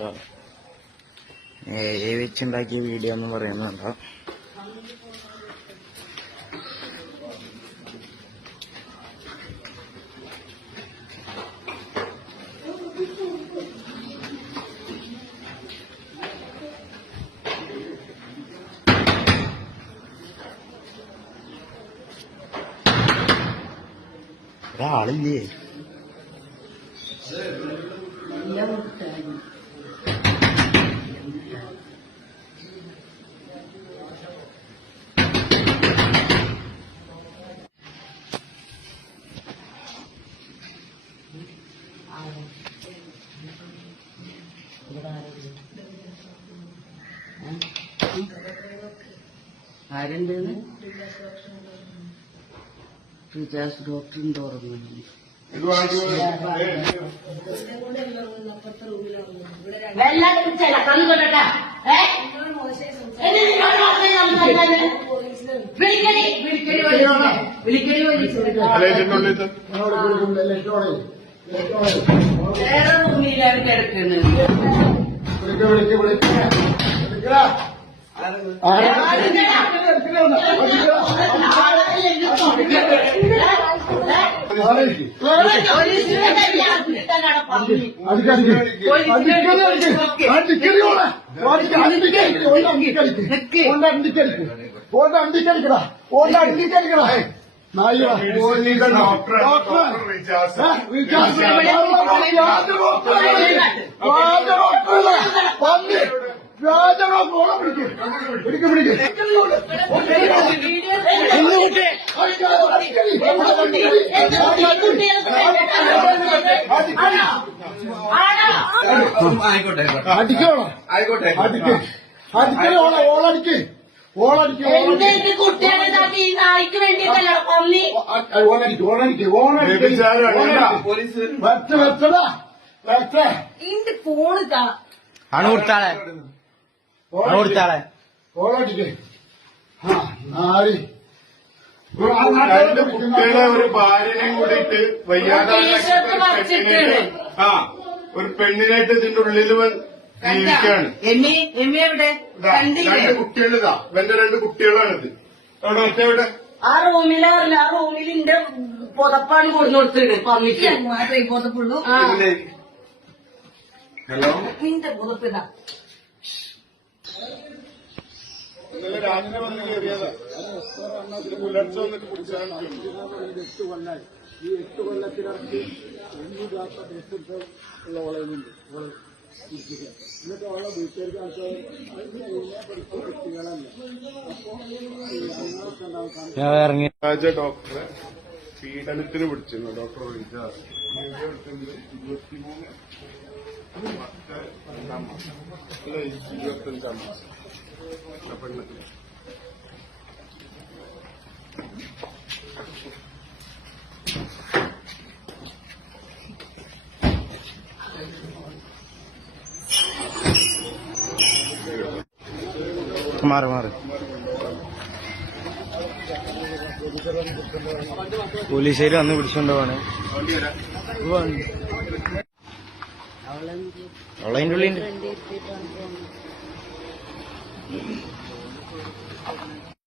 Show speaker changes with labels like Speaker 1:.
Speaker 1: കേട്ടോ A വെച്ചുണ്ടാക്കിയ video എന്ന് പറയുന്നുണ്ടോ? ഒരാളില്ലേ?
Speaker 2: ആരുണ്ടെന്ന് റിജാസ് ഡോക്ടറിന്റെ ഓർമ്മ വല്ലാതെ വിളിച്ചല്ല കണ്ണു കൊണ്ടട്ടാ? വിളിക്കടി വിളിക്കടി. വിളിക്കടി. വേറെ റൂമിലാണ് കിടക്കുന്നത് പോലീസിനെ കല്യാണത്തിനാണ് പന്നി
Speaker 3: അടിക്കോളാം
Speaker 4: ആയിക്കോട്ടെ.
Speaker 3: അടിക്ക്. അടിക്കൽ ഓള ഓളടിക്ക്.
Speaker 1: കൊടുത്താളെ.
Speaker 3: ആ
Speaker 4: രണ്ട് കുട്ടികളെ ഒരു ഭാര്യനെയും കൂടിയിട്ട്
Speaker 2: വയ്യാതെ.
Speaker 4: ആ ഒരു പെണ്ണിനായിട്ട് ഇതിന്റെ ഉള്ളിൽ ജീവിക്കാണ്.
Speaker 2: എമ്മി എമ്മി കണ്ടില്ലേ
Speaker 4: രണ്ട് കുട്ടികളിതാ ഇവന്റെ രണ്ട് കുട്ടികളാണിത്. അവിടെ ഒറ്റ എവിടെ?
Speaker 2: ആ റൂമിലെ പറഞ്ഞ. ആ റൂമിൽ ഇന്റെ പുതപ്പാണ് കൊടുന്നു കൊടുത്തിട്ട് പന്നിക്ക് മാത്രമേ പുതപ്പുള്ളൂ.
Speaker 4: ഹലോ
Speaker 2: നിന്റെ പുതപ്പ്
Speaker 4: ഇന്നലെ രാത്രി വന്ന് കയറിയതാ. പുലർച്ചെ വന്നിട്ട് പിടിച്ചാണ്
Speaker 3: എട്ട് കൊല്ലായി ഈ എട്ട് കൊല്ലത്തിനിടയ്ക്ക് ഒന്നില്ലാത്ത ഡ്രസ്സ് ഉള്ള ഇരിക്കുക. എന്നിട്ട് ഓളെ വീട്ടുകാർക്ക് കുട്ടികളല്ല
Speaker 4: ഡോക്ടറെ പീഡനത്തിന് പിടിച്ചിരുന്നു ഡോക്ടർ എടുക്കുന്നത് ഇരുപത്തിമൂന്ന് മാസം. ഇരുപത്തഞ്ചാം മാസം.
Speaker 1: മാറി മാറി. പോലീസുകാർ വന്ന് പിടിച്ചോണ്ടാണ്
Speaker 4: അവളെ ഉള്ളിൽ
Speaker 1: どう
Speaker 2: も。